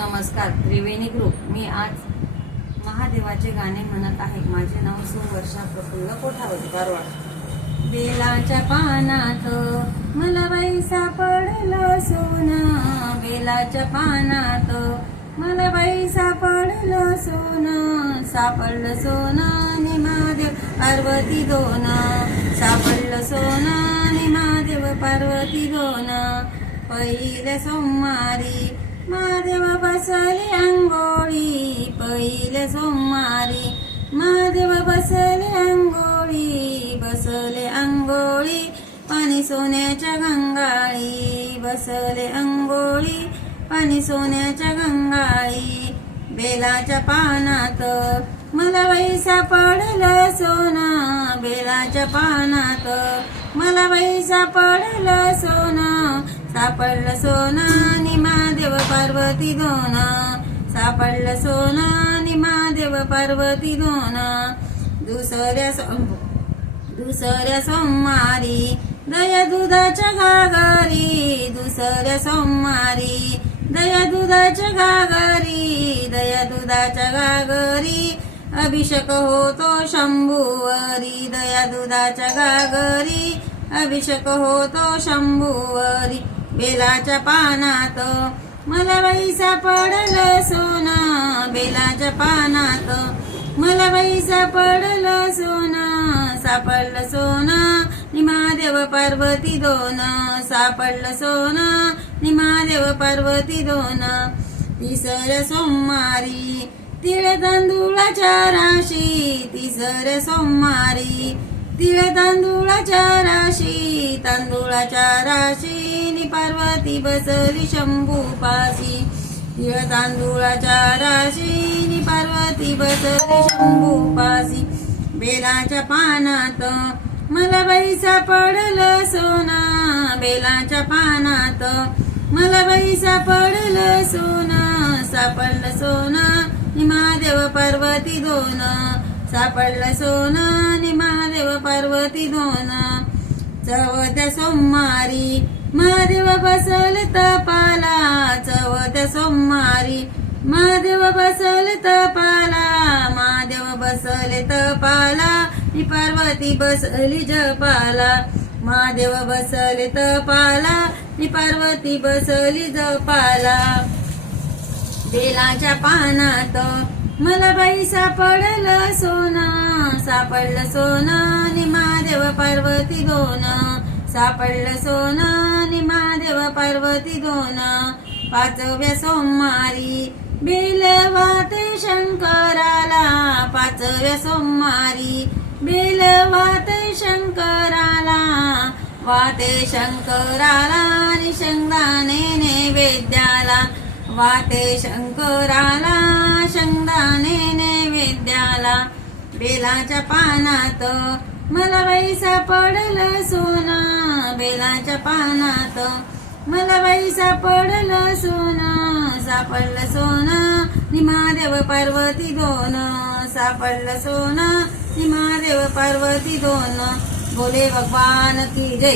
नमस्कार त्रिवेणी ग्रुप। मी आज महादेवाचे गाणे म्हणत आहे। माझे नाव सुवर्षा प्रफुल्ल कोठावत गारवाड। बेलाच्या पानात मला बाई सापडलं सोनं, बेलाच्या पानात मला बाई सापडलं सोनं, सापडलं सोनं नि महादेव पार्वती दोन, सापडलं सोनं नि महादेव पार्वती दोन। पहिले सोमवारी महादेव बसले अंगोळी, पहिले सोमवारी महादेव बसले अंगोळी, बसले अंगोळी पाणी सोन्याच्या गंगाळी, बसले अंगोळी पाणी सोन्याच्या गंगाळी। बेलाच्या पानात मला बाई सापडलं सोनं, बेलाच्या पानात मला बाई सापडलं सोनं, सापडलं सोनं नि महादेव पार्वती दोन, सापडलं सोनं नि महादेव पार्वती दोन। दुसऱ्या सोमवारी दया दुधाच्या घागरी, दुसऱ्या सोमवारी दया दुधाच्या घागरी, दया दुधाच्या घागरी अभिषेक होतो शंभूवरी, दया दुधाच्या घागरी अभिषेक होतो शंभूवरी। बेलाच्या पानात मला बाई सापडलं सोनं, बेलाच्या पानात मला बाई सापडलं सोनं, सापडलं सोनं नि महादेव पार्वती दोन, सापडलं सोनं नि महादेव पार्वती दोन। तिसऱ्या सोमवारी तिळ तांदूळाच्या राशी, तिसऱ्या सोमवारी तिळ तांदूळाच्या राशी, तांदूळाच्या राशी नि पार्वती बसली शंभूपाशी, तिळ तांदूळाच्या राशी नि पार्वती बसली शंभूपाशी। बेलाच्या पानात मला बाई सापडलं सोनं, बेलाच्या पानात मला बाई सापडलं सोनं, सापडलं सोनं नि महादेव पार्वती दोन, सापडलं सोनं नि महादेव पार्वती दोन। चौथ्या सोमवारी महादेव बसले तपाला, चौथ्या सोमवारी महादेव बसले तपाला, महादेव बसले तपाला नि पार्वती बसली जपाला, महादेव बसले तपाला नि पार्वती बसली जपाला। बेलाच्या पानात मला बाई सापडलं सोनं, सापडलं सोनं नि महादेव पार्वती दोन, सापडलं सोनं नि महादेव पार्वती दोन। पाचव्या सोमवारी बेल वाते शंकराला, पाचव्या सोमवारी बेल वाते शंकराला, वाते शंकराला नि शेंगदाणे नैवेद्याला, वाते शंकराला शेंगदाणे नैवेद्याला। बेलाच्या पानात मला बाई सापडलं सोनं, बेलाच्या पानात मला बाई सापडलं सोनं, सापडलं सोनं नि महादेव पार्वती दोन, सापडलं सोनं नि महादेव पार्वती दोन। बोले भगवान की जय।